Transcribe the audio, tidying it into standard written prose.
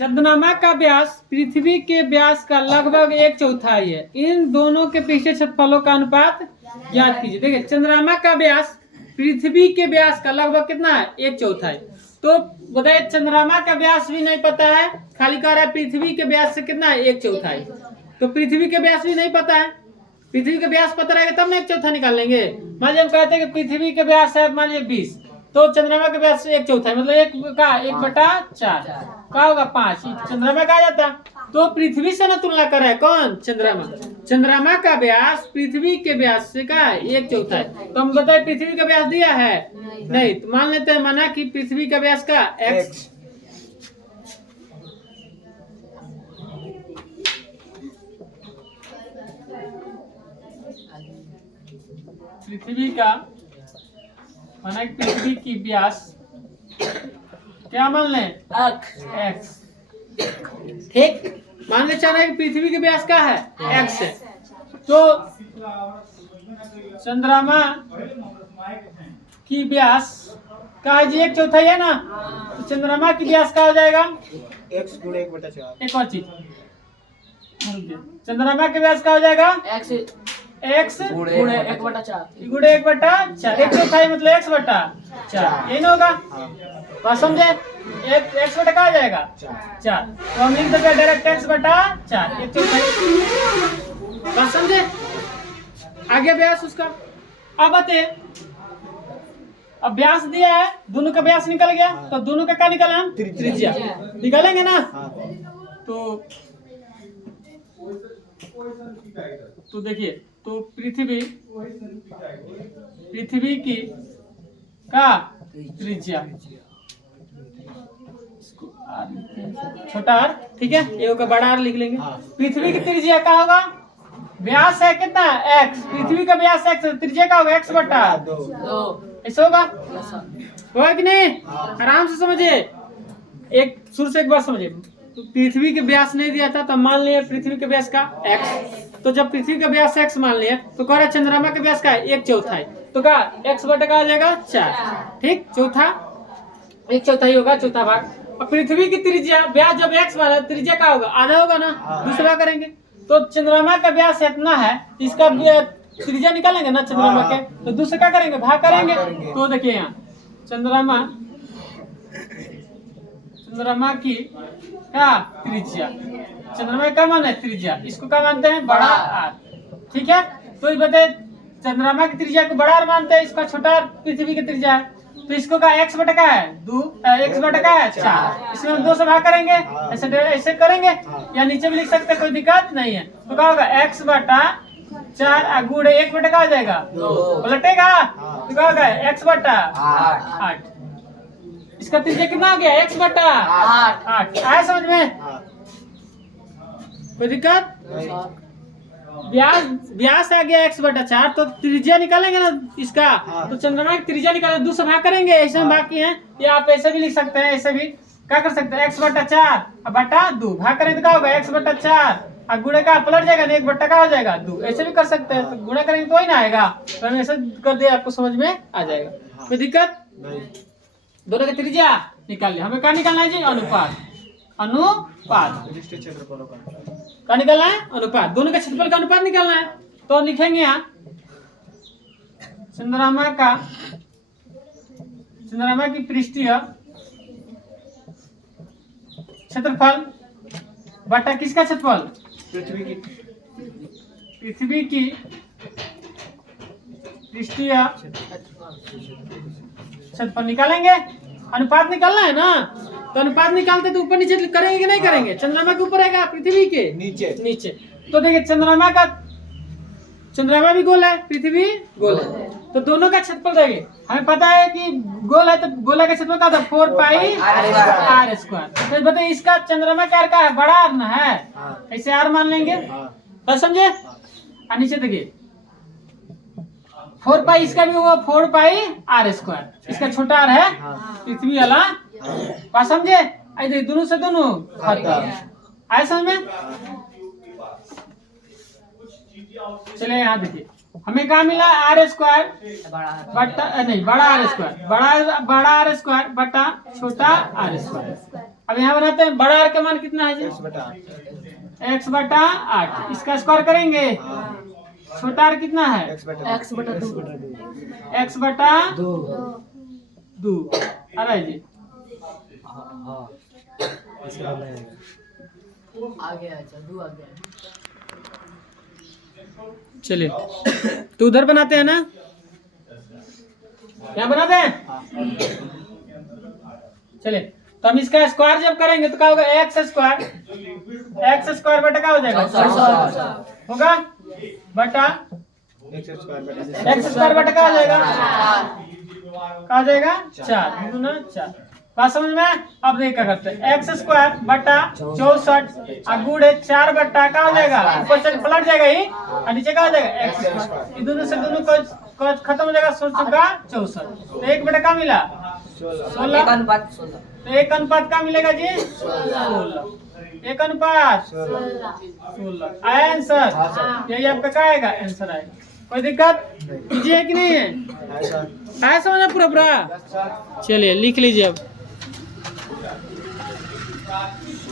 चंद्रमा का व्यास पृथ्वी के व्यास का लगभग 1/4 है। इन दोनों के पीछे क्षेत्रफलों का अनुपात ज्ञात कीजिए। देखिए चंद्रमा का व्यास पृथ्वी के व्यास का लगभग कितना है, 1/4। तो बताइए चंद्रमा का व्यास भी नहीं पता है, खाली कह रहा है पृथ्वी के व्यास से कितना है, 1/4। तो पृथ्वी के व्यास भी नहीं पता है, पृथ्वी का व्यास पता रहेगा तब ना 1/4 निकाल लेंगे। मान लीजिए हम कहते हैं कि पृथ्वी के व्यास है मान लीजिए 20, तो चंद्रमा के व्यास 1/4 मतलब 1/4 क्या होगा 5, चंद्रमा का आ जाता। तो पृथ्वी से ना तुलना कर रहा है कौन, चंद्रमा। चंद्रमा का व्यास पृथ्वी के व्यास से का 1/4 है। तो हम बताए पृथ्वी का व्यास दिया है नहीं, तो मान लेते हैं माना कि पृथ्वी का व्यास का x, पृथ्वी का माना कि पृथ्वी की व्यास क्या मान लें, x। ठीक, मान ले चल रहा है कि पृथ्वी के व्यास का है x है। तो चंद्रमा की व्यास का है जी 1/4 है ना, तो चंद्रमा की व्यास का हो जाएगा x गुणे 1/4। एक और चीज, चंद्रमा के व्यास का हो जाएगा x गुणे 1/4। गुणे 1/4, 1/4 मतलब x/4, यही ना होगा। बात समझे, एक x/4 का आ जाएगा 4, तो हम लिख देंगे डायरेक्ट x/4, 1/4। बात समझे, आगे व्यास उसका। अब बताइए, अब व्यास दिया है, दोनों का व्यास निकल गया, तो दोनों का क्या निकाला हम, त्रिज्या निकालेंगे ना। तो देखिए, तो पृथ्वी की का त्रिज्या छोटा r, ठीक है, ये होगा बड़ा r लिख लेंगे। पृथ्वी की त्रिज्या क्या होगा, व्यास है कितना x, पृथ्वी का व्यास x, त्रिज्या का होगा x/2, ऐसा होगा कि नहीं। आराम से समझिए, एक शुरू से एक बार समझिए। तो पृथ्वी के व्यास नहीं दिया था, तो मान लिया पृथ्वी के व्यास का x, तो जब पृथ्वी का व्यास x मान लिया तो कह रहा है चंद्रमा के व्यास का 1/4, तो क्या x/का आ जाएगा 4, ठीक, चौथा 1/4 होगा, चौथा भाग। और पृथ्वी की त्रिज्या, व्यास जब x वाला त्रिज्या का होगा आधा होगा ना, दूसरा करेंगे। तो चंद्रमा का व्यास इतना है, इसका त्रिज्या निकालेंगे ना चंद्रमा के, तो दूसरा क्या करेंगे, भाग करेंगे। तो देखिए यहाँ चंद्रमा की क्या त्रिज्या, चंद्रमा का मान है त्रिज्या, इसको क्या मानते हैं, बड़ा r, ठीक है। तो ये बताए चंद्रमा की त्रिज्या को बड़ा r मानते हैं, इसका छोटा r पृथ्वी की त्रिज्या है, तो इसको का x/का है 2, x/का है 4, इसमें हम 2 से भाग करेंगे, ऐसे करेंगे, या नीचे भी लिख सकते हैं, कोई दिक्कत नहीं है। तो क्या होगा x/4 गुणे 1/का आ जाएगा 2, पलटेगा तो क्या होगा x/8। इसका त्रिज्या कितना हो गया, x/8। आया समझ में, कोई दिक्कत। व्यास आ गया x/4, तो त्रिज्या निकालेंगे ना इसका, तो चंद्रमा की त्रिज्या निकाले 2 से भाग करेंगे, ऐसे में बाकी है, या आप ऐसे भी लिख सकते हैं, ऐसे भी क्या कर सकते हैं, x/4/2 भाग करेंगे तो क्या होगा x/4, गुणे का पलट जाएगा ना, 1/का हो जाएगा 2, ऐसे भी कर सकते हैं। तो गुणा करेंगे तो ही ना आएगा, तो हम ऐसे कर दिया, आपको समझ में आ जाएगा, कोई दिक्कत नहीं। दोनों की त्रिज्या निकाल लिया, हमें क्या निकालना है जी, अनुपात क्या निकालना है, अनुपात, दोनों के क्षेत्रफल का अनुपात निकालना है। तो लिखेंगे यहाँ चंद्रमा की पृष्ठीय क्षेत्रफल बटा किसका क्षेत्रफल, पृथ्वी की पृष्ठीय क्षेत्रफल निकालेंगे। अनुपात निकालना है ना, तो अनुपात निकालते तो ऊपर नीचे करेंगे कि नहीं करेंगे, चंद्रमा के ऊपर है पृथ्वी के नीचे। तो देखिए चंद्रमा भी गोल है, पृथ्वी गोल है, तो दोनों का क्षेत्रफल देखिए, हमें पता है कि गोल है, तो गोला का क्षेत्रफल क्या था, 4πr²। तो बताइए इसका चंद्रमा का r का है, बड़ा r ना है, ऐसे r मान लेंगे, तो समझे। नीचे देखिए 4π, इसका भी हुआ 4πr², इसका छोटा r है, पृथ्वी वाला, बात समझे। ऐसे दोनों से दोनों खत्म, आए समझ में। चले यहाँ देखिए, हमें क्या मिला, r² बटा नहीं, बड़ा r², बड़ा r² बटा छोटा r²। अब यहाँ बनाते हैं बड़ा आर का मान कितना है जी? एक्स बटा आठ। x/8। इसका स्क्वायर करेंगे। छोटा आर कितना है? एक्स बटा x/2। अरे जी चलिए तो उधर बनाते हैं ना, यहाँ बनाते हैं। चलिए तो हम इसका स्क्वायर जब करेंगे तो क्या होगा? x² बटा क्या हो जाएगा? होगा बटा एक्स स्क्वायर बटा x² बटा क्या हो जाएगा? क्या हो जाएगा? 4 गुना 4। बात समझ में? अब नहीं क्या करते, x² बटा 64 और गुड़े 4 बटा क्या हो जाएगा? ऊपर से पलट जाएगा ही और नीचे क्या हो जाएगा? x²। ये दोनों से दोनों को खत्म हो जाएगा। 16 का 64 तो 1 बटा क्या मिला? 16। तो 1 अनुपात क्या मिलेगा जी? 16। 1 अनुपात 16 आया आंसर। यही आपका क्या आएगा? आंसर आएगा। कोई दिक्कत कीजिए कि नहीं है? आया समझ में पूरा? चलिए लिख लीजिए अब।